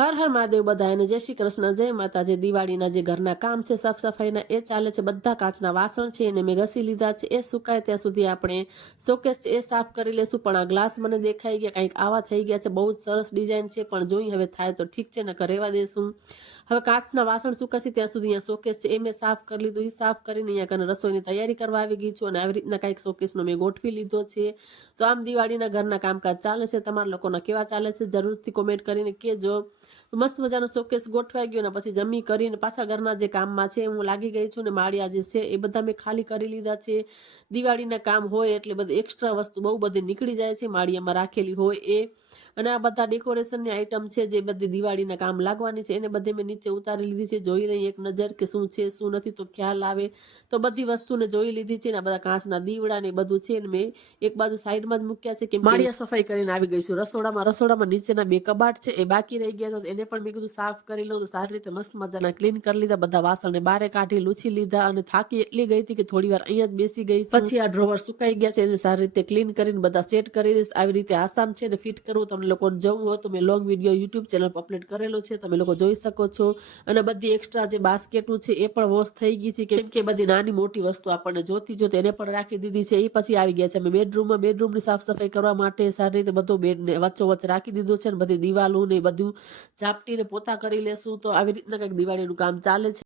હર હર મહાદેવ બધાને જય શ્રી કૃષ્ણ, જય માતાજી। દિવાળીના જે ઘરના કામ છે, સાફ સફાઈના એ ચાલે છે। બધા કાચના વાસણ છે એને મેં ઘસી લીધા છે। એ સુકાય ત્યાં સુધી આપણે શોકેસ છે એ સાફ કરી લેશું। પણ આ ગ્લાસ મને દેખાઈ ગયા, કંઈક આવા થઈ ગયા છે। બહુ જ સરસ ડિઝાઇન છે, પણ જોઈ હવે થાય તો ઠીક છે, નકર રહેવા દેશું। હવે કાચના વાસણ સુકાશે ત્યાં સુધી અહીંયા શોકેસ છે એ મેં સાફ કરી લીધું। એ સાફ કરીને અહીંયા કને રસોઈની તૈયારી કરવા આવી ગઈ છું, અને આવી રીતના કંઈક શોકેસનો મેં ગોઠવી લીધો છે। તો આમ દિવાળીના ઘરના કામકાજ ચાલે છે। તમારા લોકોના કેવા ચાલે છે જરૂરથી કોમેન્ટ કરીને કહેજો। મસ્ત મજાનો શોકેસ ગોઠવાઈ ગયો ને પછી જમી કરીને પાછા ઘરના જે કામમાં છે હું લાગી ગઈ છું, ને માળિયા જે છે એ બધા મેં ખાલી કરી લીધા છે। દિવાળીના કામ હોય એટલે બધી એક્સ્ટ્રા વસ્તુ બહુ બધી નીકળી જાય છે માળિયામાં રાખેલી હોય એ। અને આ બધા ડેકોરેશનની આઈટમ છે જે બધી દિવાળીના કામ લાગવાની છે એને બધી મેં નીચે ઉતારી લીધી છે। જોઈ લઈએ એક નજર કે શું છે શું નથી, તો ખ્યાલ આવે। તો બધી વસ્તુને જોઈ લીધી છે, ને આ બધા કાચના દીવડા ને બધું છે ને મેં એક બાજુ સાઈડમાં જ મૂક્યા છે, કેમ માળિયા સફાઈ કરીને આવી ગઈ છું। રસોડામાં નીચેના બે કબાટ છે એ બાકી રહી ગયા, તો એને પણ મેં કીધું સાફ કરી લઉં। તો સારી રીતે મસ્ત મજાના ક્લીન કરી લીધા, બધા વાસણને બારે કાઢી લૂછી લીધા, અને થાકી એટલી ગઈ હતી કે થોડી વાર અહીંયા જ બેસી ગઈ છું। પછી આ ડ્રોવર સુકાઈ ગયા છે એને સારી રીતે ક્લીન કરીને બધા સેટ કરી દઈશ। આવી રીતે આસાન છે ને ફિટ કરવું। તમને લોકોને જવું હોય તો મેં લોંગ વિડીયો યુટ્યુબ ચેનલ પર અપલોડ કરેલો છે, તમે લોકો જોઈ શકો છો। અને બધી એક્સ્ટ્રા જે બાસ્કેટો છે એ પણ વોશ થઈ ગઈ છે, કેમ કે બધી નાની મોટી વસ્તુ આપણને જોતી એને પણ રાખી દીધી છે। એ પછી આવી ગયા છે અમે બેડરૂમની સાફ સફાઈ કરવા માટે સારી રીતે બધો બેડને વચ્ચોવચ્ચ રાખી દીધો છે, ને બધી દિવાલો ને બધું ઝાપટીને પોતા કરી લેશું। તો આવી રીતના કંઈક દિવાળીનું કામ ચાલે છે।